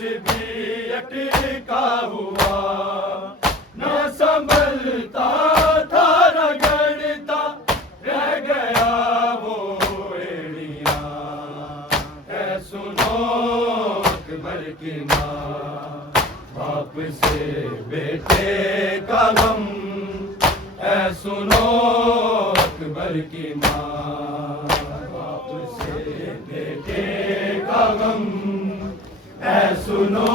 भी अटका हुआ, न संभलता था रगड़ता रह गया वो एड़िया। है सुनो अकबर की माँ, बाप से बेटे का गम। है सुनो अकबर की माँ, बाप से बेटे का गम। है सुनो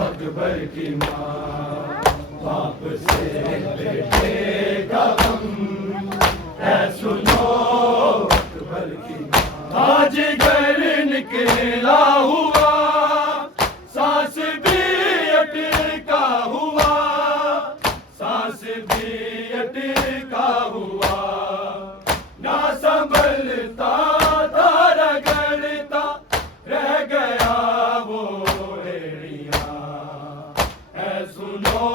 अकबर की माँ, बाप से बेटे का गम। है सुनो अकबर की माँ, आज घर निकला हुआ, सांस भी अटका हुआ, सांस भी अटका हुआ, ना संभलता था रगड़ता रह गया वो एड़िया। है सुनो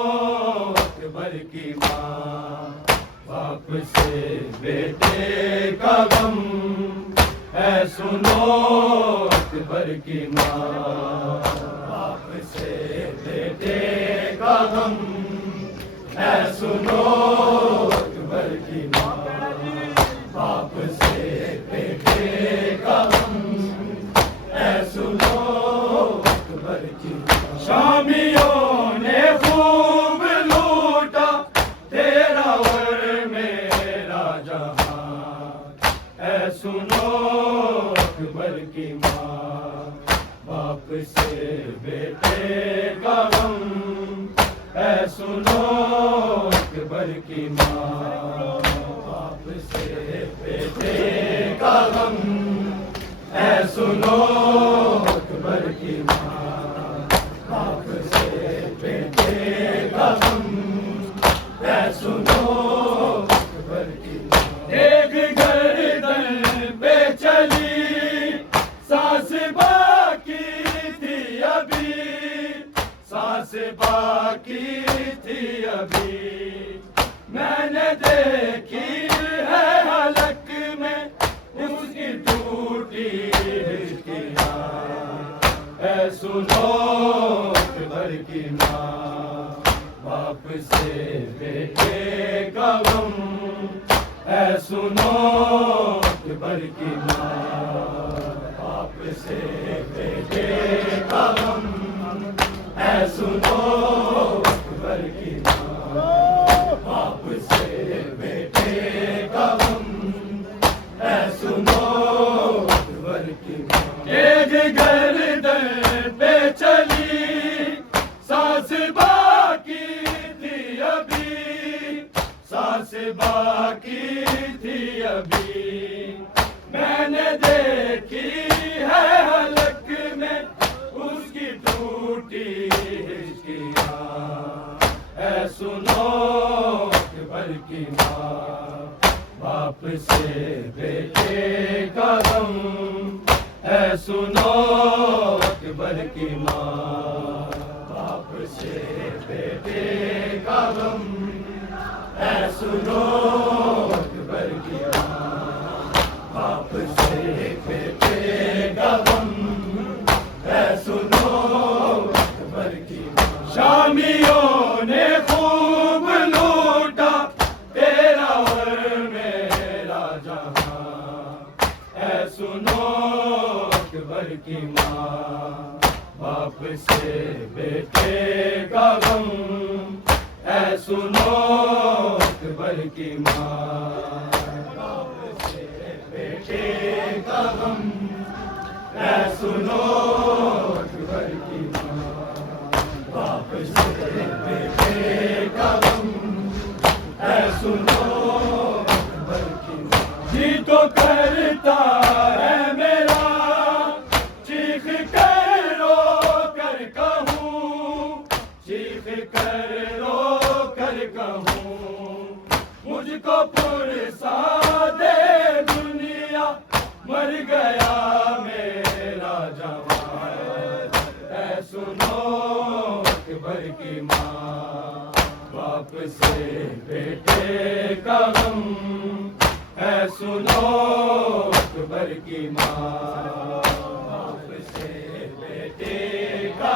अकबर की माँ, बाप से बेटे का गम। है सुनो अकबर की माँ, बाप से बेटे का गम। है सुनो अकबर की माँ, बाप से बेटे का गम। है सुनो अकबर की माँ, शामियों ने खूब लूटा तेरा वर मेरा जहां। है सुनो अकबर की माँ, बाप से बेटे का गम। है सुनो अकबर की माँ, बाप से बेटे का गम। है सुनो अकबर की माँ, बाप से बेटे का गम। है सुनो अकबर की माँ, एक गर्दन पे चली, सांस बाकी थी अभी, सांस बाकी थी अभी। मैंने देखी है हलक में उसकी टूटी हिचकियाँ। है सुनो अकबर की माँ, बाप से बेटे का गम। है सुनो अकबर की माँ, बाप से बेटे का गम। है सुनो अकबर की माँ, बाप से बेटे का गम। है सुनो अकबर की माँ, एक गर्दन पे चली, सांस बाकी थी अभी, सांस बाकी थी अभी। मैंने देखी है हलक में उसकी टूटी हिचकियाँ। है सुनो अकबर की माँ, बाप से बेटे का गम। है सुनो अकबर की माँ, बाप से बेटे का गम। है सुनो अकबर की माँ, बाप से बेटे का गम। है सुनो अकबर की माँ, शामियों ने खूब लूटा तेरा वर मेरा जहां। है सुनो अकबर की माँ, बाप से बेटे का गम। है सुनो अकबर की माँ, बाप से बेटे का गम। है सुनो अकबर की माँ, बाप से बेटे का गम। है सुनो अकबर की माँ, जी तो करता है मेरा, चीख कर रो कर कहूँ, चीख कर रो कर कहूँ। मुझको पुरसा दे दुनिया, मर गया मेरा जवान। है सुनो अकबर की माँ, बाप से बेटे का गम। है सुनो अकबर की माँ, बाप से बेटे का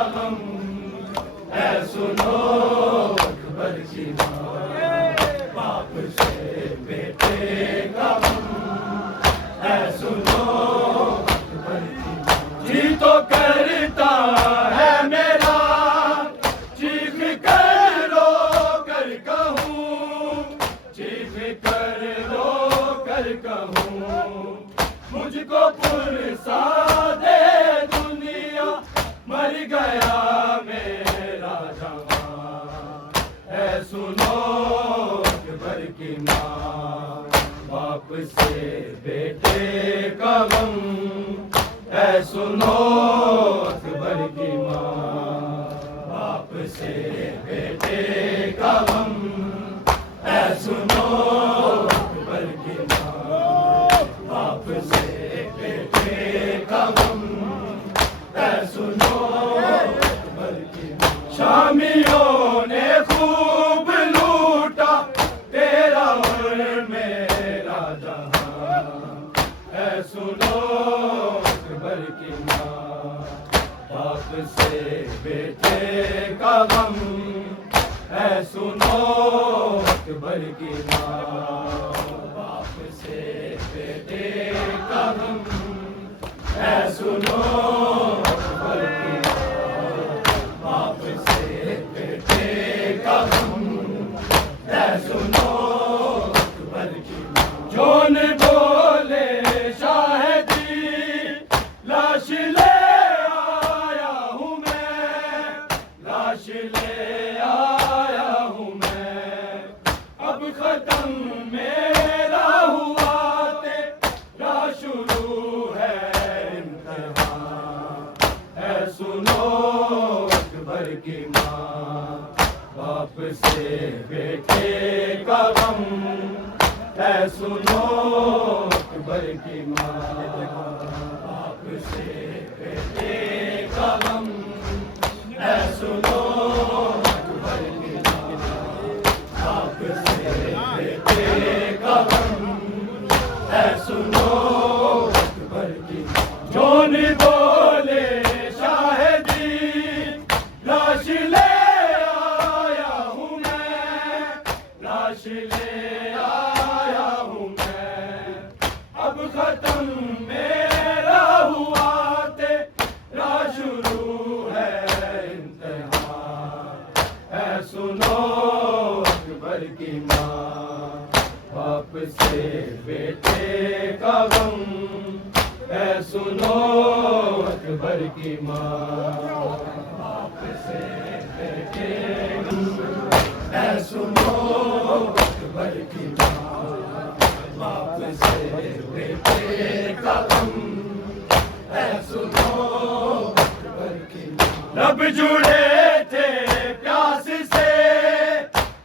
सुनो अकबर की माँ, बाप से बेटे का गम, ऐ सुनो अकबर की माँ, बाप से बेटे का गम, ऐ सुनो अकबर की माँ। शामियों ने खूब लूटा तेरा और मेरा जहां, ऐ सुनो अकबर की माँ, बाप से बेटे का गम, ऐ सुनो अकबर की माँ, बाप से बेटे का गम, ऐ सुनो अकबर की माँ, बाप से बेटे का गम, ऐ सुनो अकबर की माँ। जोन बोले शाहिदी लाश ले आया हूँ मैं, लाश ले आया हूँ मैं, अब खत्म मेरा हुआ तेरा शुरू है इम्तिहान, ऐ सुनो अकबर की माँ, बाप से बेटे का गम, ऐ सुनो अकबर की माँ, बाप से बेटे का गम, ऐ सुनो अकबर की माँ, बाप से बेटे का गम, ऐ सुनो अकबर की माँ। जोन बोले शाहिदी लाश ले आया हूँ मैं, लाश ले आया हूँ मैं, अब खत्म मेरा हुआ तेरा शुरू है इम्तिहान, ऐ सुनो अकबर की माँ, बाप से बेटे का गम, ऐ सुनो अकबर की माँ, बाप से बेटे का गम, ऐ सुनो अकबर की माँ, बाप से बेटे का गम, ऐ सुनो अकबर की माँ। लब जुड़े थे प्यास से,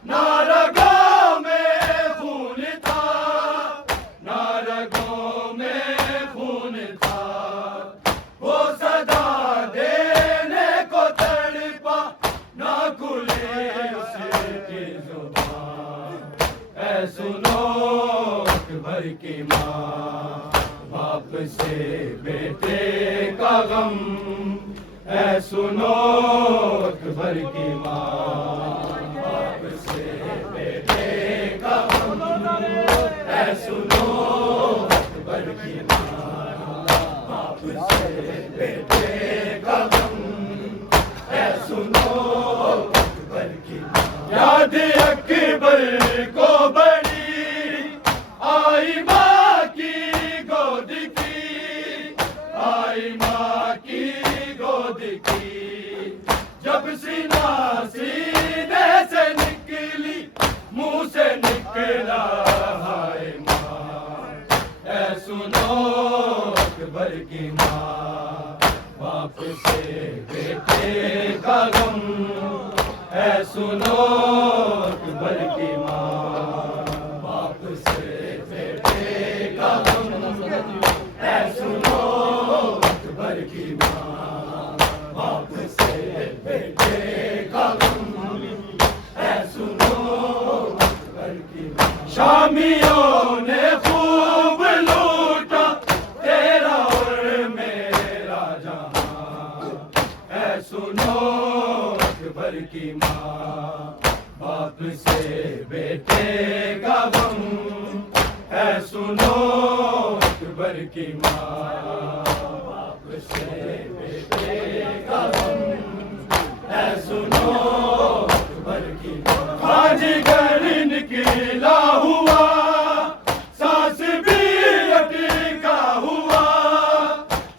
ना रगों में खून था, ना रगों में खून था, वो सदा देने को तड़पा, ना खुले उसकी जुबान, ऐ सुनो अकबर की माँ, बाप से बेटे का गम, ऐ सुनो अकबर की माँ, बाप से बेटे का गम, ऐ सुनो अकबर की माँ, बाप से बेटे का गम, ऐ सुनो अकबर की माँ। याद अकबर को बड़ी आई माँ की गोद की, आई माँ की गोद की, जब सीना सीने से निकली, मुंह से निकला हाय माँ, ऐ सुनो अकबर की माँ, बाप से बेटे का गम, ऐ सुनो अकबर की माँ, बाप से बेटे का गम, ऐ सुनो अकबर की माँ, बाप से बेटे का गम, ऐ सुनो अकबर की माँ। शामियों ने खूब लूटा तेरा और मेरा जहां, ऐ सुनो अकबर की माँ, बाप से बेटे का गम, ऐ सुनो अकबर की माँ, बाप से बेटे का गम, ऐ सुनो अकबर की माँ। बाजीगर निकला हुआ, सांस भी अटका हुआ,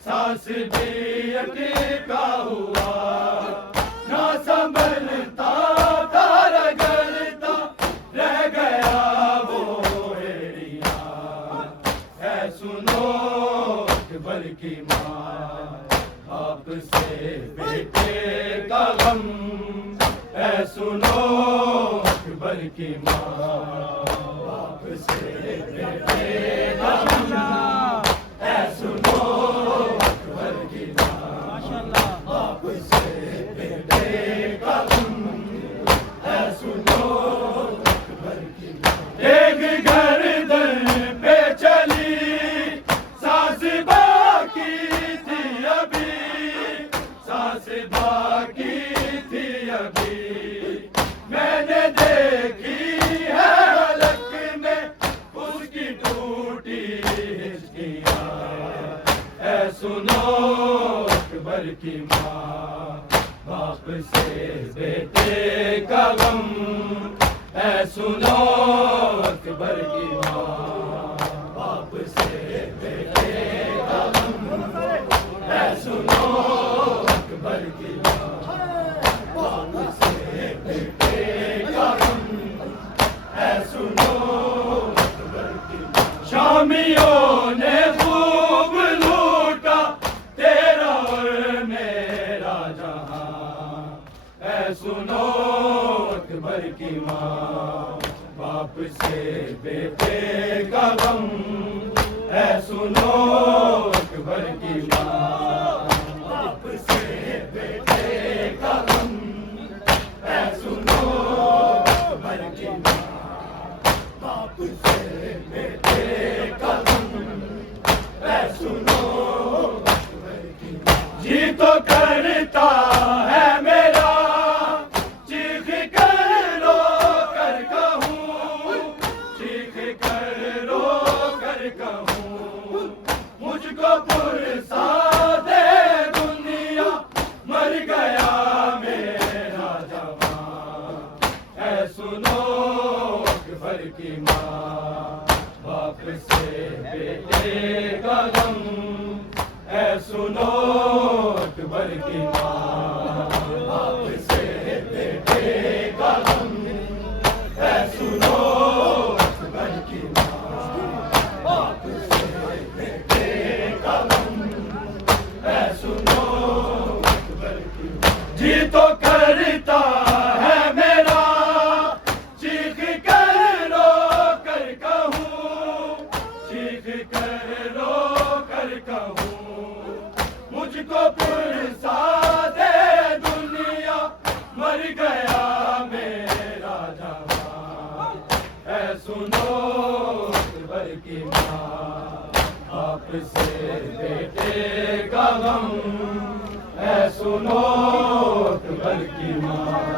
सांस भी अटका हुआ, ना संभलता था रगड़ता रह गया वो एरिया, ऐ सुनो अकबर की माँ, से बेटे का गम, ऐ सुनो अकबर की माँ। बाप से बेटे का गम, ऐ सुनो अकबर की माँ। बाप से बेटे का गम, ऐ सुनो अकबर की माँ। एक गर्दन पे चली सांस बाकी थी अभी, सांस बाकी थी अभी, मैंने देखी है हलक में उसकी टूटी हिचकियाँ। ऐ सुनो अकबर की माँ, बाप से बेटे का गम, ऐ सुनो अकबर की माँ। बाप से बेटे का गम, ऐ सुनो अकबर की माँ। बाप से बेटे का गम, ऐ सुनो अकबर की माँ। शामियों ने खूब लूटा तेरा और मेरा जहां, ऐ सुनो अकबर की माँ। बाप से बेटे का गम, ऐ सुनो अकबर की माँ। बाप से बेटे का गम, ऐ सुनो अकबर की माँ। बाप से बेटे का गम, ऐ सुनो अकबर की माँ। जी तो करता है मेरा चीख कर रो कर कहूँ, चीख कर रो कर कहूँ, मुझको पुरसा दे दुनिया, मर गया मेरा जवान। ऐ सुनो अकबर की माँ, बाप से बेटे का गम, ऐ सुनो अकबर की माँ। बाप से बेटे का गम, ऐ सुनो अकबर की माँ। बाप से बेटे का गम, ऐ सुनो अकबर की माँ। जी तो करता है मेरा चीख कर रो कर कहूँ, चीख कर रो कर कहूँ, मुझको पुरसा दे दुनिया, मर गया मेरा जवान। ऐ सुनो अकबर की माँ, बाप से बेटे का गम, ऐ सुनो अकबर की माँ।